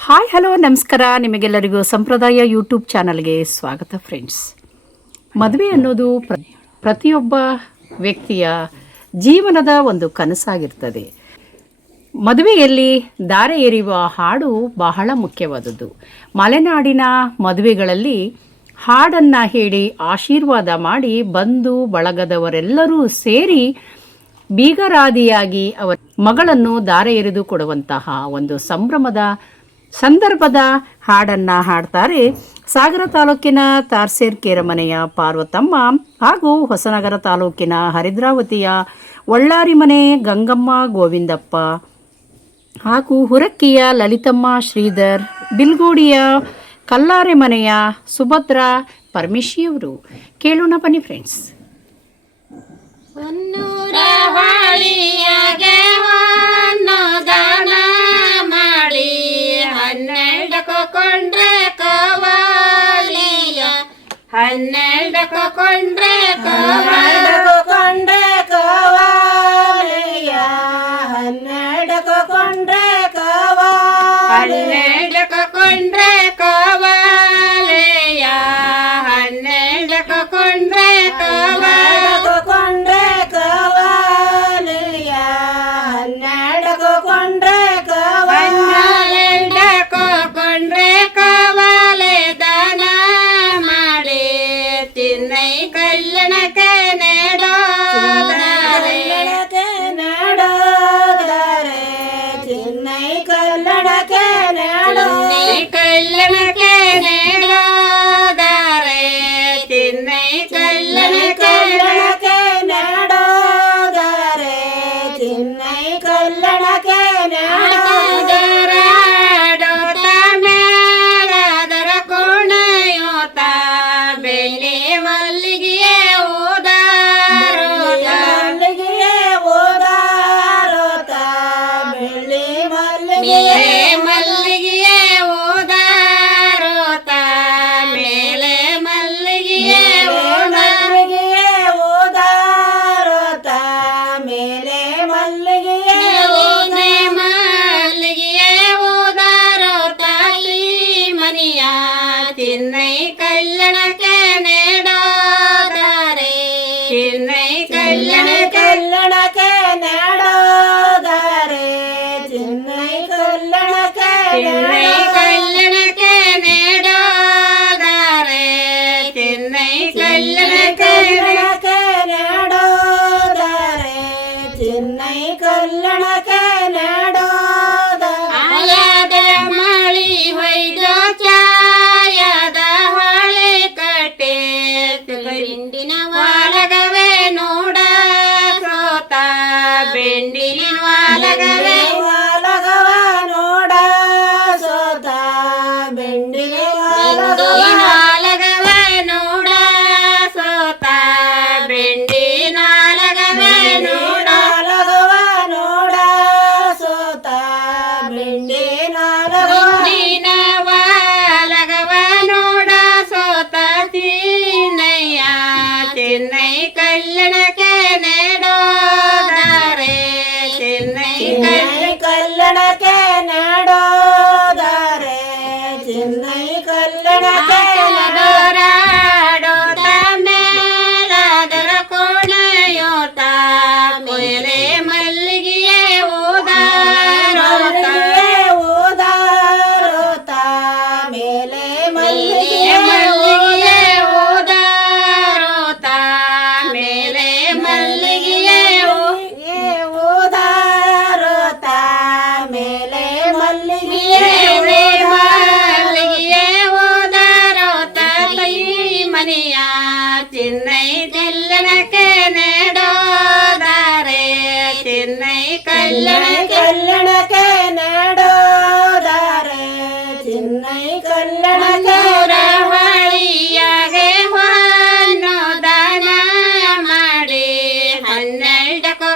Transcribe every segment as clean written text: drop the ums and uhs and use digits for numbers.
Hi hello ನಮಸ್ಕಾರ. ನಿಮಗೆಲ್ಲರಿಗೂ ಸಂಪ್ರದಾಯ ಯೂಟ್ಯೂಬ್ ಚಾನಲ್ಗೆ ಸ್ವಾಗತ ಫ್ರೆಂಡ್ಸ್. ಮದುವೆ ಅನ್ನೋದು ಪ್ರತಿಯೊಬ್ಬ ವ್ಯಕ್ತಿಯ ಜೀವನದ ಒಂದು ಕನಸಾಗಿರ್ತದೆ. ಮದುವೆಯಲ್ಲಿ ದಾರೆ ಎರೆಯುವ ಹಾಡು ಬಹಳ ಮುಖ್ಯವಾದದ್ದು. ಮಲೆನಾಡಿನ ಮದುವೆಗಳಲ್ಲಿ ಹಾಡನ್ನು ಹೇಳಿ ಆಶೀರ್ವಾದ ಮಾಡಿ ಬಂಧು ಬಳಗದವರೆಲ್ಲರೂ ಸೇರಿ ಬೀಗರಾದಿಯಾಗಿ ಅವರ ಮಗಳನ್ನು ದಾರೆ ಎರೆದು ಕೊಡುವಂತಹ ಒಂದು ಸಂಭ್ರಮದ ಸಂದರ್ಭದ ಹಾಡನ್ನು ಹಾಡ್ತಾರೆ ಸಾಗರ ತಾಲೂಕಿನ ತಾರ್ಸೇರ್ ಕೇರಮನೆಯ ಪಾರ್ವತಮ್ಮ ಹಾಗೂ ಹೊಸನಗರ ತಾಲೂಕಿನ ಹರಿದ್ರಾವತಿಯ ಒಳ್ಳಾರಿಮನೆ ಗಂಗಮ್ಮ ಗೋವಿಂದಪ್ಪ ಹಾಗೂ ಹುರಕ್ಕಿಯ ಲಲಿತಮ್ಮ ಶ್ರೀಧರ್, ಬಿಲ್ಗೂಡಿಯ ಕಲ್ಲಾರೆ ಮನೆಯ ಸುಭದ್ರಾ ಪರಮೇಶಿಯವರು. ಕೇಳೋಣ ಬನ್ನಿ ಫ್ರೆಂಡ್ಸ್. ಕೊಂಡ್ರೆ ಕವಾಲಿಯ ಹನ್ನೆರಡಕ್ಕೂ ಕೊಂಡ್ರೆ ಕೊಂಡ್ರೆ ಕವಾಲಿಯ ಹನ್ನೆರಡಕ್ಕೂ ಕೊಂಡ್ರೆ ಹನ್ನೆರಡಕ್ಕೂ ಕೊಂಡ್ರೆ ಕವಾಲಿಯ ಹನ್ನೆರಡಕ್ಕೂ ಕೊಂಡ್ರೆ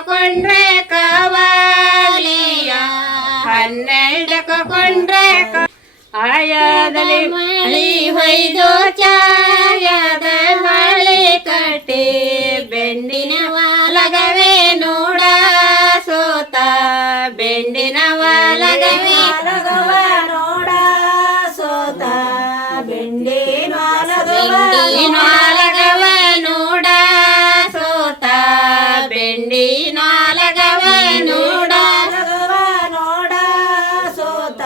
ಕೊಂಡ್ರೆ ಕವಾಲಿಯ ಹನ್ನೆರಡಕ್ಕೂ ಕೊಂಡ್ರೆ ಆಯದಲ್ಲಿ ಮಳಿ ಹೊಯ್ದು ಚಾಯದ ಮಳೆ ಕಟ್ಟೆ ಬೆಂಡಿನ ವಾಲಗವೇ ನೋಡ ಸೋತ ಬೆಂಡಿನ ವಾಲಗವೇ ನೋಡ ಲಗವ ನೋಡ ಲಗವ ನೋಡ ಸೋತ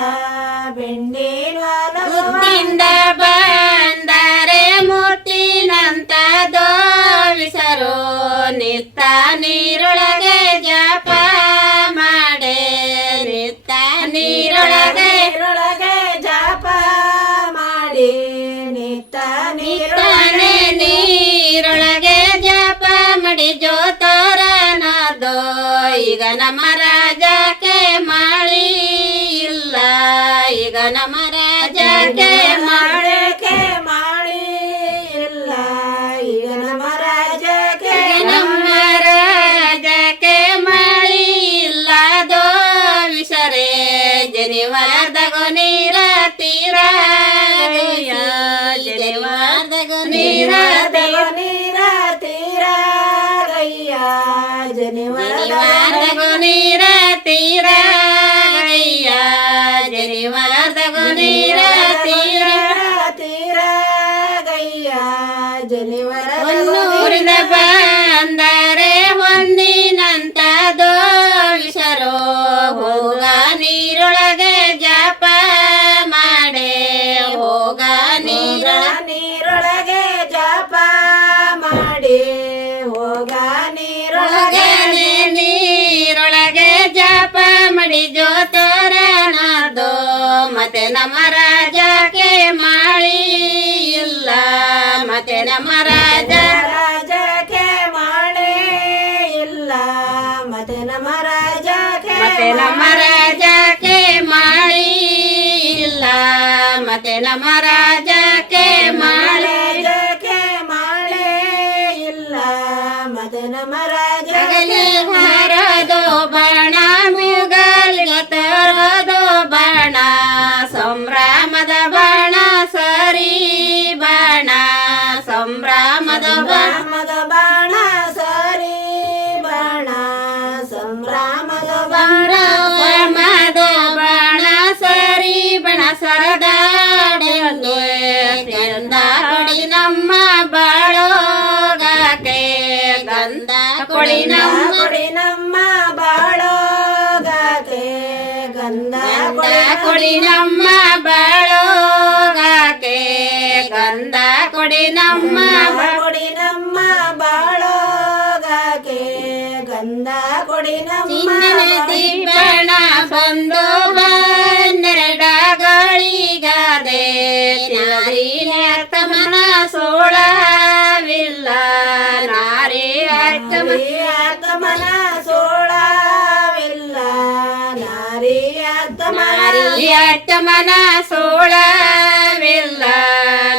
ಬೆಂಡಿನ ಲಗವಿಂದ ಬಂದರೆ ಮುತ್ತಿನಂತ ದೋವಿಸರು ನಿತ್ತ ನೀರೊಳಗೆ ಜಪ ಮಾಡೆ ನಿತ್ತ ನೀರೊಳಗೆ ಜಪ ಮಾಡಿ ನಿತ್ತ ನೀರೊಳಗೆ ಜಪ ಮಾಡಿ ಜೋತರನದೋ ಈಗ ನಮ್ಮ ರಾಜಕ್ಕೆ ಮಾಳಿ ಇಲ್ಲ ಈಗ ನಮ್ಮ ರಾಜಕ್ಕೆ ಮಾಡಕ್ಕೆ ಮಾಳಿ ಇಲ್ಲ ಈಗ ನಮ್ಮ ರಾಜಕ್ಕೆ ಮಾಳಿ ಇಲ್ಲ ದೋ ವಿಸರೆ ಜನಿವಾರದಗೋ ನೀರ ತೀರ ಜನಿವಾರದಗೋ ನೀರ ತೀರ ಗಯ್ಯ ಜನಿವಾರದಗೋ ನೀರ ತೀರ ಗಯ್ಯ ಜನಿವಾರದಗೋ ನೀರ ತೀರ ಗಯ್ಯ ಜನಿವಾರ ಹೊನ್ನೂರಿನ ಬಂದರೆ ಹೊನ್ನಿನಂತ ದೋವಿಸರೋ ಹೋಗ ನೀರೊಳಗೆ ಜಪ ಮಾಡೆ ಹೋಗ ನೀರೊಳಗೆ ಜಪ ಮಾಡಿ ಹೋಗ ನೀರೊಳಗೆ ಜಪ ಮಾಡಿ ಜೋತರನದೋ ಮತ್ತೆ ನಮ್ಮ ರಾಜಕ್ಕೆ ಮಾಳಿ ಇಲ್ಲ ಮತ್ತೆ ನಮ್ಮ ರಾಜಕ್ಕೆ ಮಾಳಿ ಇಲ್ಲ ಮತ್ತೆ ನಮ್ಮ ರಾಜಕ್ಕೆ ಮಾಳಿ ಇಲ್ಲ ಮತ್ತೆ ನಮ್ಮ ರಾಜಕ್ಕೆ ಮಾಳಿ ಇಲ್ಲ ಮತ್ತೆ ನಮ್ಮ ರಾಜಕ್ಕೆ ಹರದೋ ಬಾಣ ಮುಗಲಿಗೆ ತರದೋ ಬಾಣ ಸಂಭ್ರಮದ ಬಾಣ ಸರಿ ಬಾಣ ಸಂಭ್ರಮದ ಬಾಣ ಸರಿ ಬಾಣ ಸಂಭ್ರಮದ ಬಾಣ ಸರಿ ಬಣ ಸರದಾಡೆಂದು ಗಂಧ ಕೊಡಿ ನಮ್ಮ ಬಾಳೋಗಕ್ಕೆ ಗಂಧ ಕೊಡಿ ನಮ್ಮ ಬಾಳೋಗಕ್ಕೆ ಗಂಧ ಕೊಡಿ ನಮ್ಮ ಬಾಳೋಗಕ್ಕೆ ಗಂಧ ಕೊಡಿ ನಮ್ಮ ಬಾಳೋಗಕ್ಕೆ ಗಂಧ ಕೊಡಿ ನಮ್ಮ ದಿಬ್ಬಣ ಬಂದು ನೆರಡಗಳಿಗಾದೆ ನಾರಿಯರ್ತಮನ ಸೋಳವಿಲ್ಲ ನಾರಿಯರ್ತಮನ ಸೋಳವಿಲ್ಲ ನಾರಿಯರ್ತಮನ ಸೋಳವಿಲ್ಲ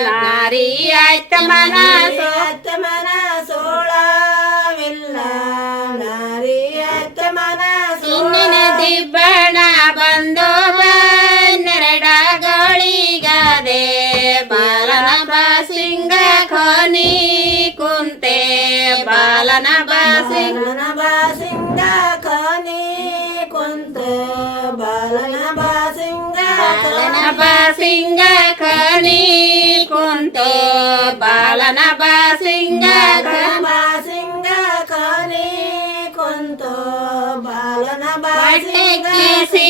ನಾರಿಯರ್ತಮನ ಸೋಳವಿಲ್ಲ ನಾರಿಯರ್ತಮನ ಇನ್ನಿನ ದಿಬ್ಬಣ ಬಂದು ನೆರಡಗಳಿಗಾದೆ ಬಾಲನ ಬಾಸಿಂಗ ಖೋನಿ ಕುಂತೆ ಬಾಲನ ಬಾಸಿಂಗ ಖೋನಿ ಕುಂತೆ ಬಾಲನ ಬಾಸಿಂಗ ಖೋನಿ ಕುಂತೆ ಬಾಲನ ಬಾಸಿಂಗ ಖೋನಿ ಕುಂತು ಬಾಲನ ಬಾಸಿಸಿ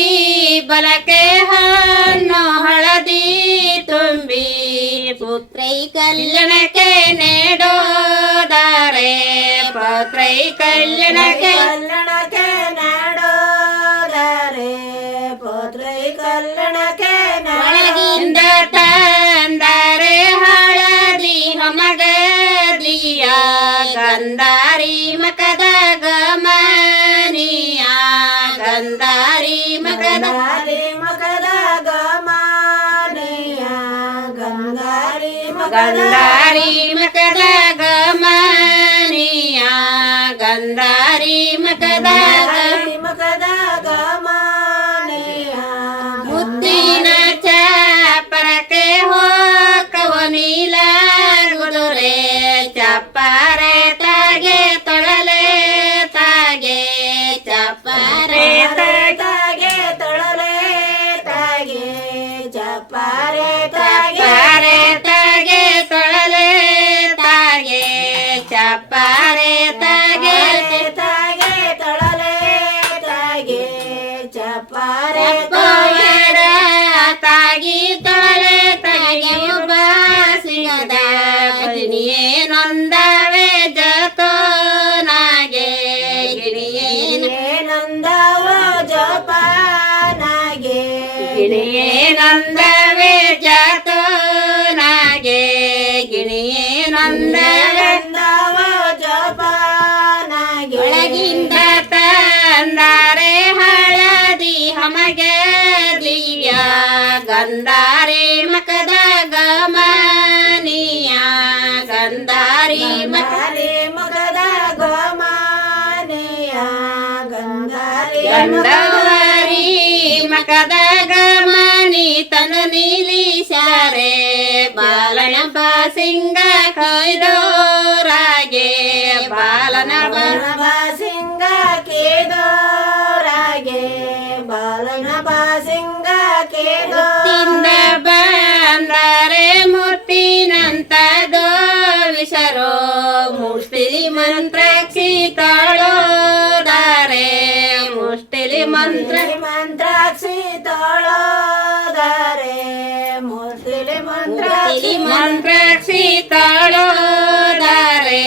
ಬಲಕೆ ಹಣ್ಣು ಹಳದಿ ತುಂಬಿ ಪುತ್ರೈ ಕಲ್ಯಾಣಕ್ಕೆ ನೇಡೋದಾರೆ ಪುತ್ರೈ ಕಲ್ಯಾಣಕ್ಕೆ ನೇಡೋದಾರೆ ಪುತ್ರೈ ಕಲ್ಯಾಣಕ್ಕೆ ಒಳಗಿಂದ ತಂದರೆ ಹಳದಿ ಹೊಮಗದಿಯ ಗಂಧಾರಿ ಮಕದ ಗಮನಿಯ ಗಂಧಾರಿ ಮಕದ ಗಮನಿಯ ಗಂಧಾರಿ ಮಕದ ಗಮನಿಯ ಗಂಧಾರಿ ಮಕದ ಗಮನಿಯ ಮುತ್ತಿನ ಚಾಪರಕ್ಕೆ ಹೋಗವ ನೀಲ ಗುದುರೆ ಚಪ್ಪರೆ ತಾಗೆ ತೊಳಲೆ ತಾಗೆ ಚಪ್ಪರೆ ತಾಗೆ ತೊಳಲೆ ತಾಗೆ ಚಪ್ಪರೆ ತಾಗೆ ತೊಳಲೆ ತಾಗೆ ಚಪ್ಪರೆ ತಾಗೆ ತೊಳಲೆ ನಂದವೇ ಜಾತೋ ನಾಗೆ ಗಿಣಿಯೇ ನಂದವೇ ಒಳಗಿಂದ ತಂದಾರೆ ಹಳದಿ ಹಮಗೆ ದಿಯ ಗಂಧಾರಿ ಮಕದ ಗಮನಿಯ ಗಂಧಾರಿ ಮಕದ ಗಮನಿಯ ಗಂಧಾರಿ ಮಕದ ಗಮನಿ ತನ ನೀಲಿಸಾರೆ ಬಾಲನ ಬಾಸಿಂಗ ಕೊಯ್ದೋರಾಗೆ ಬಾಲನ ಬಾಸಿಂಗ ಕೇದೋರಾಗೆ ಬಾಲನ ಬಾಸಿಂಗ ಕೇದೋರಿಂದ ಬಂದರೆ ಮುತ್ತಿನಂತದೋ ವಿಸರೋ ಮುಷ್ಟಿಲಿ ಮಂತ್ರಕ್ಷಿ ತಾಳೋದಾರೆ ಮುಷ್ಟಿಲಿ ಮಂತ್ರಾಕ್ಷಿ ತಾಳೋದಾರೆ ಮುಷ್ಟಿಲಿ ಮಂತ್ರಾಕ್ಷಿ ತಾಳೋದಾರೆ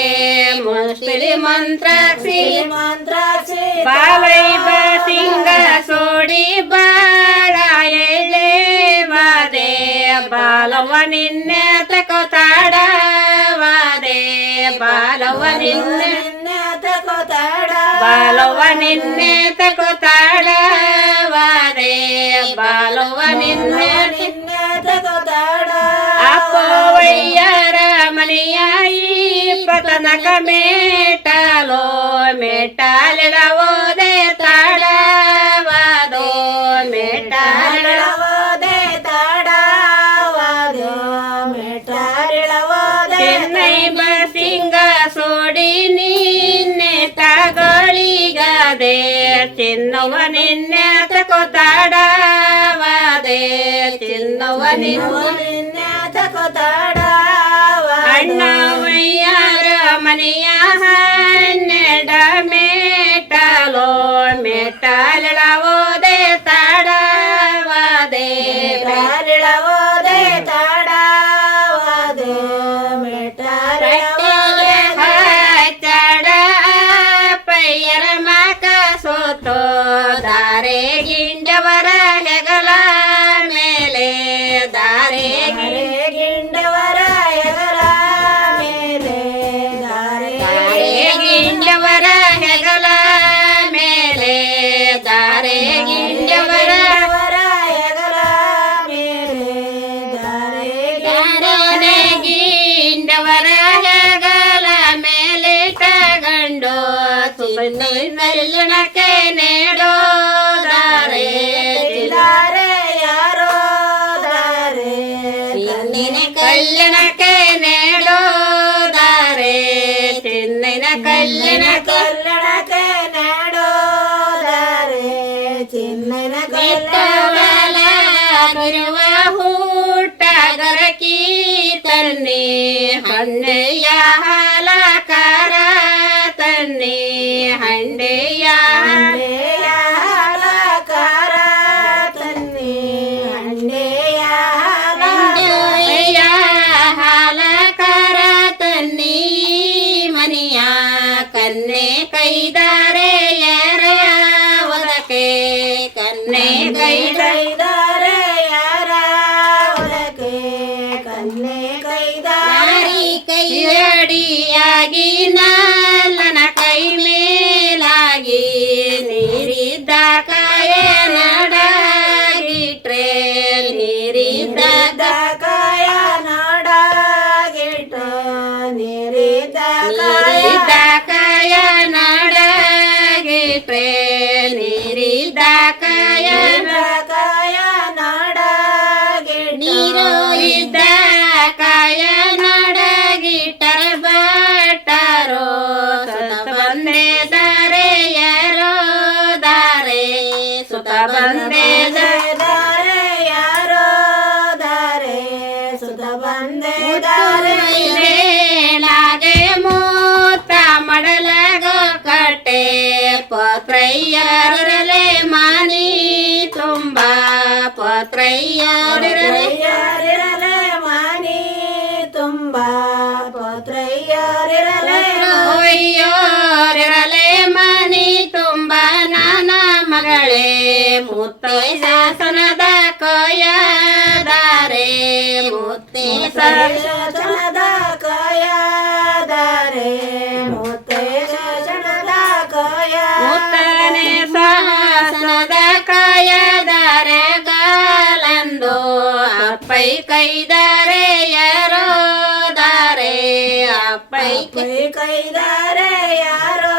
ಮುಷ್ಟಿಲಿ ಮಂತ್ರಾಕ್ಷಿ ಬಾಲೈ ಬಾಸಿಂಗ ಸೋಡಿ ಬಾಳ ಎಳೆ ವಾದೆ ಬಾಲವ ನಿನ್ನೆ ತಕೋತಾಡವಾದೆ ಬಾಲವ ನಿನ್ನೆ ಬಾಲವ ನಿನ್ನೆ ತಕೋತಾಡವಾದೆ ಬಾಲವ ನಿನ್ನೆ ಅಪ್ಪವಯ್ಯರ ಮನೆಯಾಯಿ ಪತನಕ ಮೇಟಲೋ ಮೇಟಾಲಿಡವೋದೆ ತಾಡವಾದೋ ಮೇಟಾಲಿಡವೋದೆ ತಾಡವಾದೋ ಮೇಟಾಲಿಡವೋದೆ ಚೆನ್ನೈ ಬಸಿಂಗ ಸೋಡಿ ನಿನ್ನೆ ತಗಳಿಗದೆ ಚಿನ್ನವ ನಿನ್ನೆ ತಕೋತಾಡವಾದೆ ಚಿನ್ನವ ನಿನ್ನೆ ತಕೋತಾಡವಾದೆ ಅಣ್ಣವಯ್ಯರ ಮನೆಯ ಹನ್ನೆರಡ ಮೇಟಲೋ ಮೇಟಾಲಿಳವೋದೆ ತಾಡವಾದೆ ಮೇಟಾಲಿಳವೋದೆ ತಾಡವಾದೆ ಮೇಟಾಲಿಳವೋದೆ ಹಚ್ಚಡ ಪಯ್ಯರ ಮಕ ಸೋತೋ ದಾರೆ ಗಿಂಡವರ ಹೆಗಲ ಮೇಲೆ ದಾರೆ ಗಿಂಡವರ ಹೆಗಲ ಮೇಲೆ ದಾರೆ ಗಿಂಡವರ ಹೆಗಲ ಮೇಲೆ ದಾರೆ ಗಿಂಡವರ ಹೆಗಲ ಮೇಲೆ ದಾರೆ ಗಿಂಡವರ ಹೆಗಲ ಮೇಲೆ ತಗಂಡು ಸುಬ್ಬನಕ್ಕೆ ನೇಡೋದಾರೆ ಯಾರೋ ದಾರೆ ಚಿನ್ನಿನ ಕಲ್ಯಾಣಕ್ಕೆ ನೇಡೋದಾರೆ ಚಿನ್ನಿನ ಕಲ್ಯಾಣಕ್ಕೆ ನೇಡೋದಾರೆ ಚಿನ್ನಿನ ಕಲ್ಯಾಣ ಬರುವ ಹುಟ್ಟಗರಕಿ ತನ್ನಿ ಹಣ್ಣೆಯ ಹಾಲಕಾರ ತನ್ನಿ ಹಂಡೆಯ ಹಾಲಕಾರ ತನ್ನಿ ಹಂಡೆಯ ಹಾಲಕಾರ ತನ್ನಿ ಮನಿಯ ಕನ್ನೆ ಕೈದಾರೆ ಯಾರ ಒದಕೆ ಕನ್ನೆ ಕೈದಾರೆ ಯಾರ ಒದಕೆ ಕನ್ನೆ ಕೈದಾರಿ ಕೈಯಡಿಯಾಗಿ ನಾಲನ ಕೈ ಮೇಲಾಗಿ ನೀರಿದ್ದ ಕಾಯ ನಡಗಿಟ್ರೆ ನೀರಿದ್ದ ಕಾಯ ನಡಗಿಟ್ರೆ ನೀರಿದ್ದ ಕಾಯ ನಡಗಿಟ್ರೆ ನೀರಿದ್ದ ಕಾಯ ನಡಗಿಟ್ರೆ ನೀರು ಇದ್ದ ಕಾಯ ನಡಗಿಟ್ಟರ ಬಟ್ಟರೋ ಸುತ ಬಂದೆ ದಾರೆ ಯಾರೋ ದಾರೆ ಸುತ ಬಂದೆ ದಾರೆ ಯಾರೋ ದಾರೆ ಸುತ ಬಂದೆ ದಾರೆ ಲಾಗೆ ಮೂತ ಮಡಲಗ ಕಟ್ಟೆ ಪತ್ರಯ್ಯರಲೆ ಮಾನಿ ತುಂಬ ಪತ್ರಯ್ಯರಲೆ ಮಾನಿ ತುಂಬ ಪತ್ರಯ್ಯರಲೆ ಮಾನಿ ತುಂಬ ನಾನ ಮಗಳೇ ಮುತ್ತೆ ಶಾಸನದ ಕಯದಾರೆ ಮುತ್ತೆ ಶಾಸನದ ಕಯದಾರೆ ಮುತ್ತೆ ಶಾಸನದ ಕಯ ಮುತ್ತನೆ ಶಾಸನದ ಕಯದಾರೆ ಗಾಲಂದು ಅಪ್ಪೈ ಕೈದಾರೆ ಯಾರೋ ದಾರೆ ಅಪ್ಪೈ ಕೈದಾರೆ ಯಾರೋ